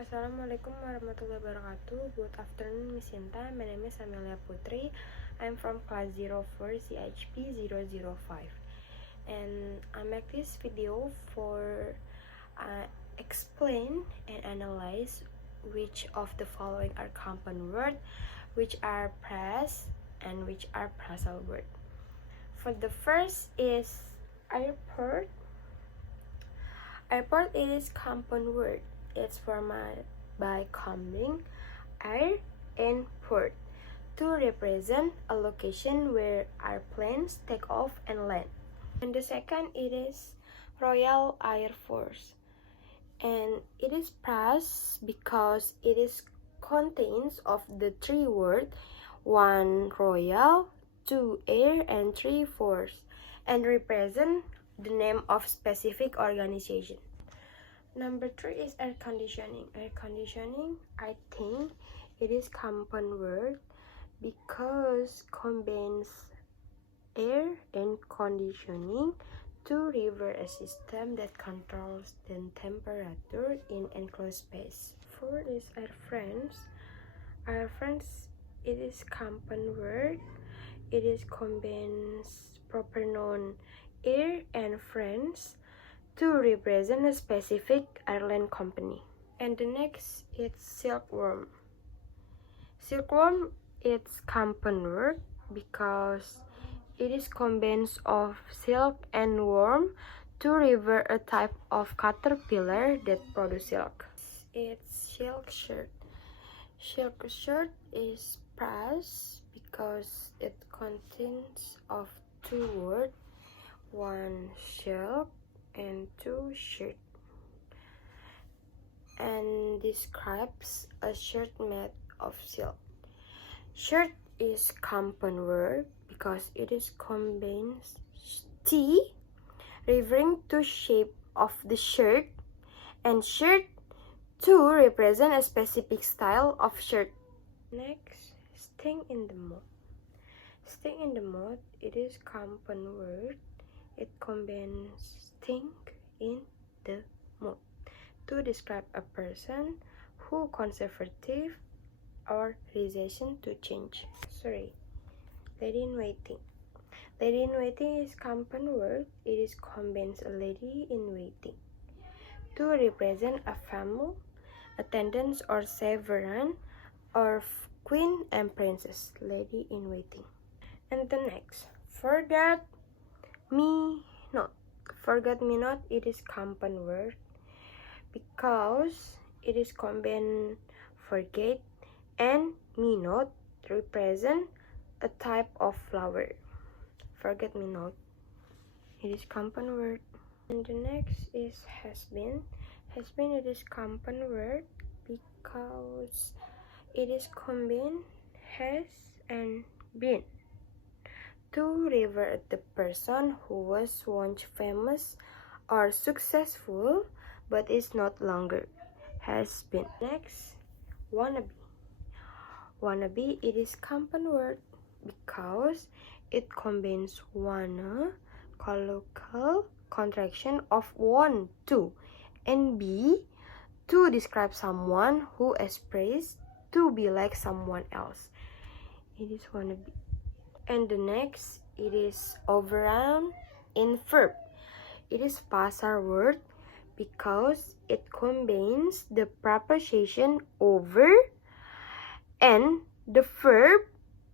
Assalamualaikum warahmatullahi wabarakatuh. Good afternoon, Miss Sinta. My name is Amelia Putri. I'm from class 04 CHP 005. And I make this video for explain and analyze which of the following are compound words, which are phrase, and which are phrasal word. For the first is airport. Airport is compound word. It's formed by combining air and port to represent a location where airplanes take off and land. And the second it is Royal Air Force, and it is phrase because it is contains of the three words: one royal, two air, and three force, and represent the name of specific organization. Number 3 is air conditioning. Air conditioning, I think it is compound word because combines air and conditioning to refer a system that controls the temperature in enclosed space. 4 is air friends. Air friends, it is compound word. It is combines proper noun air and friends to represent a specific airline company. And the next is silkworm. Silkworm it's compound word because it is combines of silk and worm to refer a type of caterpillar that produce silk. It's silk shirt. Silk shirt is phrase because it contains of two words, one silk and two shirt, and describes a shirt made of silk. Shirt is compound word because it is combines T referring to shape of the shirt and shirt to represent a specific style of shirt. Next, sting in the mouth. Sting in the mouth, it is compound word. It combines sting in the mouth to describe a person who conservative or resistant to change. Lady in waiting. Lady in waiting is compound word. It is combines a lady in waiting to represent a family, attendants or servant, or queen and princess. Lady in waiting. And the next, forget me not. Forget me not, it is compound word because it is combined forget and me not represent a type of flower. Forget me not, it is compound word. And the next is has been. Has been, it is compound word because it is combined has and been to refer the person who was once famous or successful but is not longer. Has been. Next, wannabe. Wannabe, it is compound word because it combines wanna, colloquial contraction of want to, and be to describe someone who aspires to be like someone else. It is wannabe. And the next, it is overrun in verb. It is phrasal word because it combines the preposition over and the verb.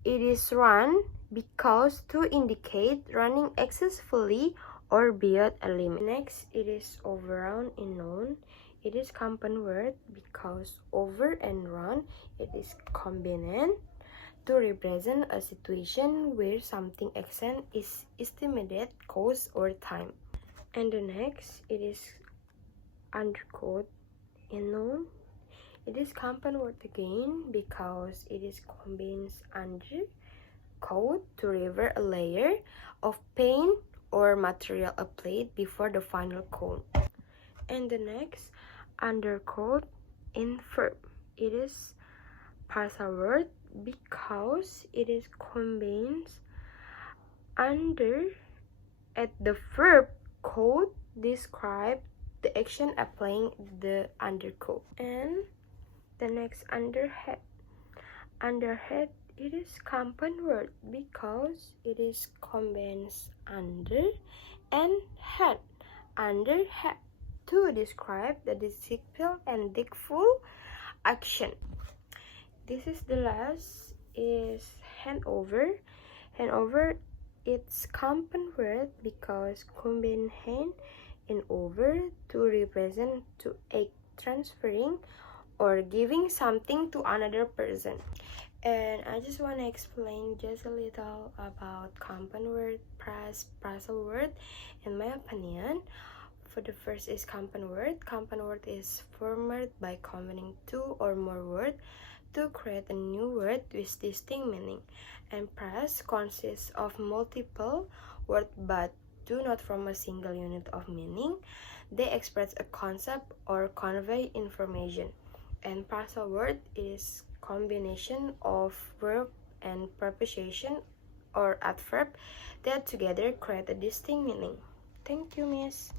It is run because to indicate running excessively or beyond a limit. Next, it is overrun in noun. It is compound word because over and run it is combined to represent a situation where something action is estimated cost or time. And the next, it is undercoat in noun. It is compound word again because it is combines under coat to refer a layer of paint or material applied before the final coat. And the next, undercoat in verb. It is phrasal word because it is combines under at the verb coat describe the action applying the undercoat. And the next, underhead. Underhead, it is compound word because it is combines under and head. Underhead to describe the deceitful and deceitful action. This is the last is handover. Handover, it's compound word because combine hand and over to represent to act transferring or giving something to another person. And I just want to explain just a little about compound word, phrasal word, in my opinion. For the first is compound word. Compound word is formed by combining two or more words to create a new word with distinct meaning. And phrase consists of multiple words but do not form a single unit of meaning. They express a concept or convey information. And phrasal word is combination of verb and preposition or adverb that together create a distinct meaning. Thank you, Miss.